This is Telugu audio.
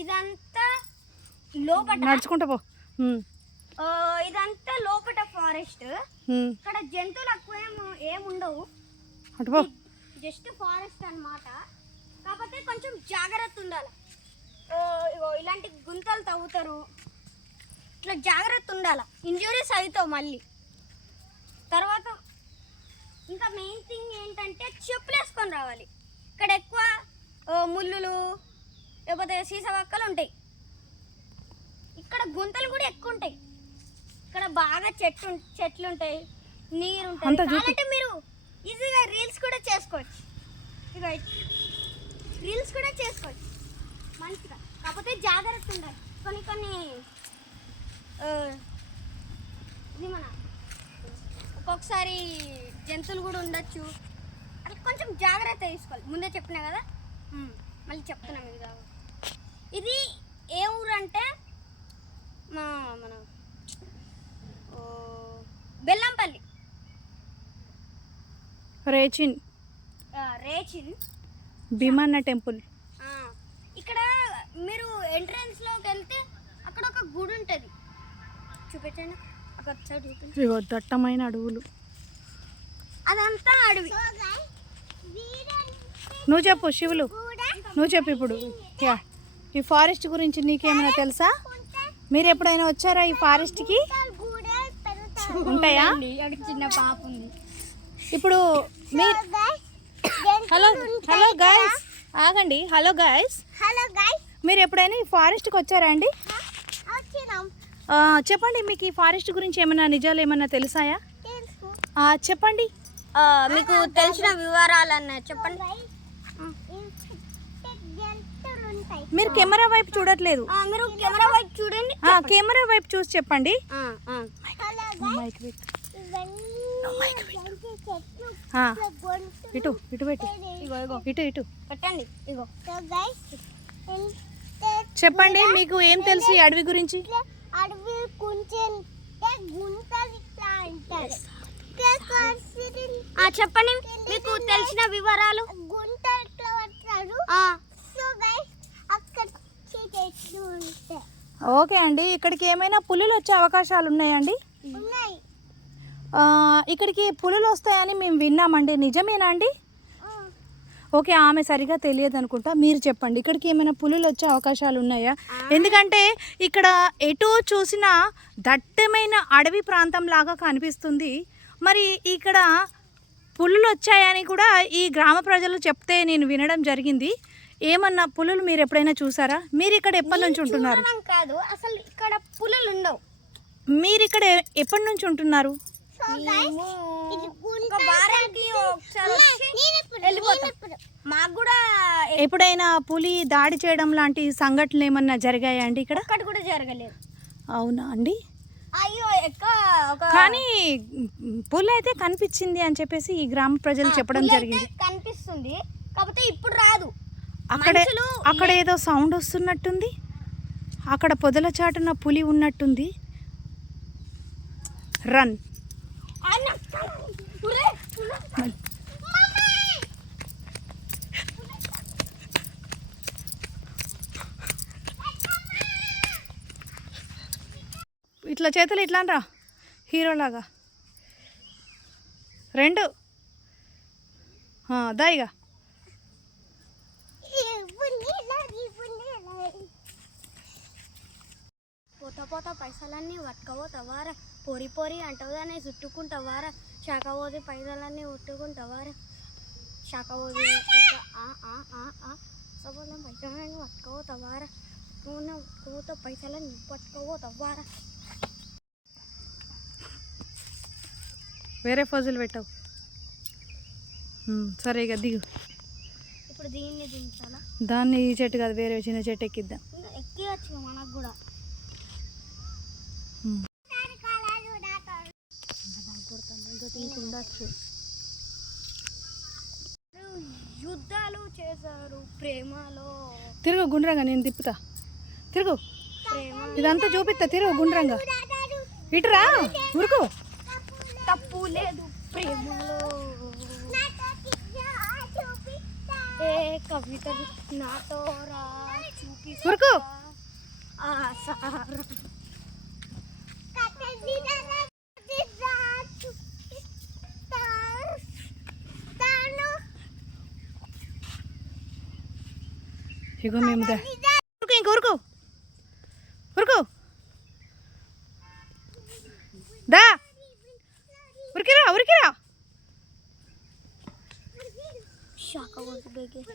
ఇదంతా లోపట. నడుచుకుంటా పో. ఇదంతా లోపట ఫారెస్ట్ ఇక్కడ జంతువులు ఎక్కువ ఏముండవు అటు పో. జస్ట్ ఫారెస్ట్ అన్నమాట. కాకపోతే కొంచెం జాగ్రత్త ఉండాలి. ఇలాంటి గుంతలు తవ్వుతారు. ఇట్లా జాగ్రత్త ఉండాలి. ఇంజురీస్ అవుతావు మళ్ళీ. తర్వాత ఇంకా మెయిన్ థింగ్ ఏంటంటే చెప్పులు వేసుకొని రావాలి. ఇక్కడ ఎక్కువ ముళ్ళులు లేకపోతే సీసవక్కలు ఉంటాయి. ఇక్కడ గుంతలు కూడా ఎక్కువ ఉంటాయి. ఇక్కడ బాగా చెట్లు చెట్లు ఉంటాయి నీరు ఉంటుంది. కాబట్టి మీరు ఈజీగా రీల్స్ కూడా చేసుకోవచ్చు. ఇక రీల్స్ కూడా చేసుకోవచ్చు. మంచిగా. కాకపోతే జాగ్రత్త ఉండాలి. కొన్ని కొన్ని ఇది మన ఒక్కొక్కసారి జంతువులు కూడా ఉండొచ్చు. అట్లా కొంచెం జాగ్రత్త తీసుకోవాలి. ముందే చెప్పినా కదా? మళ్ళీ చెప్తున్నాం ఇది ఇది ఏ ఊరు అంటే మా మన బెల్లంపల్లి. రేచిన్. రేచిన్. భీమన్న టెంపుల్. ఇక్కడ మీరు ఎంట్రన్స్లోకి వెళ్తే అక్కడ ఒక గుడి ఉంటుంది. చూపించండి అక్కడ సైడ్ చూపించండి ఇగో దట్టమైన అడవులు. అదంతా అడవి. నువ్వు చెప్పు శివులు. నువ్వు చెప్పు ఇప్పుడు. యా. ఈ ఫారెస్ట్ గురించి నీకేమైనా తెలుసా? మీరు ఎప్పుడైనా వచ్చారా ఈ ఫారెస్ట్కి? ఉంటాయా? చిన్న పాప ఉంది. ఇప్పుడు మీ హలో హలో గాయస్ ఆగండి హలో గాయస్ హలో గాయ్ మీరు ఎప్పుడైనా ఈ ఫారెస్ట్కి వచ్చారా అండి? చెప్పండి మీకు ఈ ఫారెస్ట్ గురించి ఏమైనా నిజాలు ఏమైనా తెలుసాయా? చెప్పండి. మీకు తెలిసిన వివరాలన్న చెప్పండి. మీరు కెమెరా వైపు చూడట్లేదు. ఆ, మీరు కెమెరా వైపు చూడండి. ఆ, కెమెరా వైపు చూసి చెప్పండి. ఆ, ఆ. మైక్ పెట్టు. ఆ, ఇటు ఇటు పెట్టు. ఇగో ఇగో ఇటు ఇటు. పెట్టండి. ఇగో చెప్పండి మీకు ఏం తెలుసు ఈ అడవి గురించి? అడవి కొంచెం చెప్పండి. మీకు తెలిసిన వివరాలు? గుంట ఇట్లా పడతారు సో గైస్ అక్కడ చెట్లు ఉంటాయి ఓకే అండి. ఇక్కడికి ఏమైనా పులులు వచ్చే అవకాశాలు ఉన్నాయండి? ఇక్కడికి పులులు వస్తాయని మేము విన్నామండి. నిజమేనా అండి? ఓకే ఆమె సరిగా తెలియదు అనుకుంటా. మీరు చెప్పండి. ఇక్కడికి ఏమైనా పులులు వచ్చే అవకాశాలు ఉన్నాయా? ఎందుకంటే ఇక్కడ ఎటు చూసినా దట్టమైన అడవి ప్రాంతం లాగా కనిపిస్తుంది. మరి ఇక్కడ పులులు వచ్చాయని కూడా ఈ గ్రామ ప్రజలు చెప్తే నేను వినడం జరిగింది. ఏమన్నా పులులు మీరు ఎప్పుడైనా చూసారా? మీరు ఇక్కడ ఎప్పటి నుంచి ఉంటున్నారు? కాదు అసలు ఇక్కడ పుల్లలు ఉండవు. మీరు ఇక్కడ ఎప్పటి నుంచి ఉంటున్నారు? మాకు కూడా ఎప్పుడైనా పులి దాడి చేయడం లాంటి సంఘటనలు ఏమన్నా జరిగాయా అండి ఇక్కడ? కూడా జరగలేదు. అవునా అండి? అయ్యో కానీ పులి అయితే కనిపించింది అని చెప్పేసి ఈ గ్రామ ప్రజలు చెప్పడం జరిగింది. కనిపిస్తుంది. కాకపోతే ఇప్పుడు రాదు. అక్కడే అక్కడ ఏదో సౌండ్ వస్తున్నట్టుంది. అక్కడ పొదల చాటున పులి ఉన్నట్టుంది. రన్. ఇట్లా చేతులు ఇట్లా రా హీరోలాగా రెండు. దాయిగా పోత పోత పైసలన్నీ పట్టుకపోతావారా పొరి పొరి అంటవుదానే చుట్టుకుంటావారా శాఖపోతే పైసలన్నీ ఉట్టుకుంటావారా శాఖ పోతే పైసలన్నీ పట్టుకపోతావారా నువ్వు పట్టుకపోతా పైసలన్నీ పట్టుకపోతావారా వేరే. ఫజులు పెట్టావు. సరే ఇక దిగు. ఇప్పుడు దీన్ని దించాలా? దాన్ని ఈ చెట్టు కాదు వేరే చిన్న చెట్టు ఎక్కిద్దాం. మనకు కూడా. ఉండొచ్చు యుద్ధాలు చేశారు ప్రేమలో. తిరుగు గుండ్రంగా నేను తిప్పుతా. తిరుగు. ప్రేమ ఇదంతా చూపిస్తా తిరుగు గుండ్రంగా. ఇటురా ఉరుకు. తప్పు లేదు ప్రేమలో. ఏ కవితలు నాతో రా చూపి ఉరుకు ఆ, సార్ ఇగో మేము దా- ఉరుకు biggest.